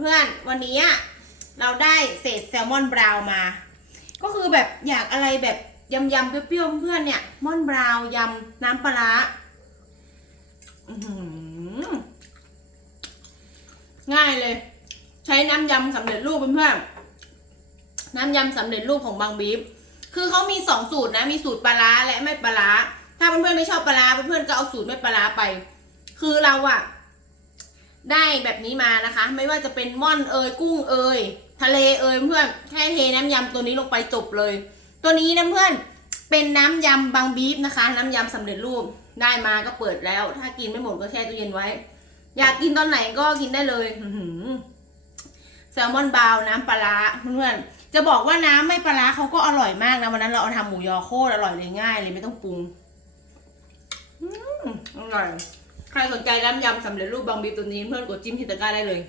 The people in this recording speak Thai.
เพื่อนๆวันนี้อะเราได้เศษแซลมอนบราวน์มา ก็คือแบบอยากอะไรแบบยำยำๆเปรี้ยวๆเพื่อนๆเนี่ยม่อนบราวยำน้ำปลาง่ายเลย ใช้น้ำยำสำเร็จรูปเพื่อนๆน้ำยำสำเร็จรูปของบางบีฟคือเขามีสองสูตรนะ มีสูตรปลาและไม่ปลาถ้าเพื่อนๆไม่ชอบปลาเพื่อนๆก็เอาสูตรไม่ปลาไป คือเราอะ ได้แบบนี้มานะคะ ไม่ว่าจะเป็นม่อนเอยกุ้งเอยทะเลเอยเพื่อนแค่เทน้ำยำตัวนี้ลงไปจบเลย ตัวนี้นะเพื่อนเป็นน้ำยำบางบีฟนะคะ น้ำยำสำเร็จรูปได้มาก็เปิดแล้ว ถ้ากินไม่หมดก็แช่ตู้เย็นไว้ อยากกินตอนไหนก็กินได้เลยแซลมอนบาวน้ำปลาร้าเพื่อนจะบอกว่าน้ำไม่ปลาเขาก็อร่อยมากนะวันนั้นเราเอาทำหมูยอโคตรอร่อยเลยง่ายเลยไม่ต้องปรุงอร่อย ใครสนใจน้ำยำสำเร็จรูปบางบีตัวนี้เพื่อนกดจิ้มที่ตะกร้าได้เลย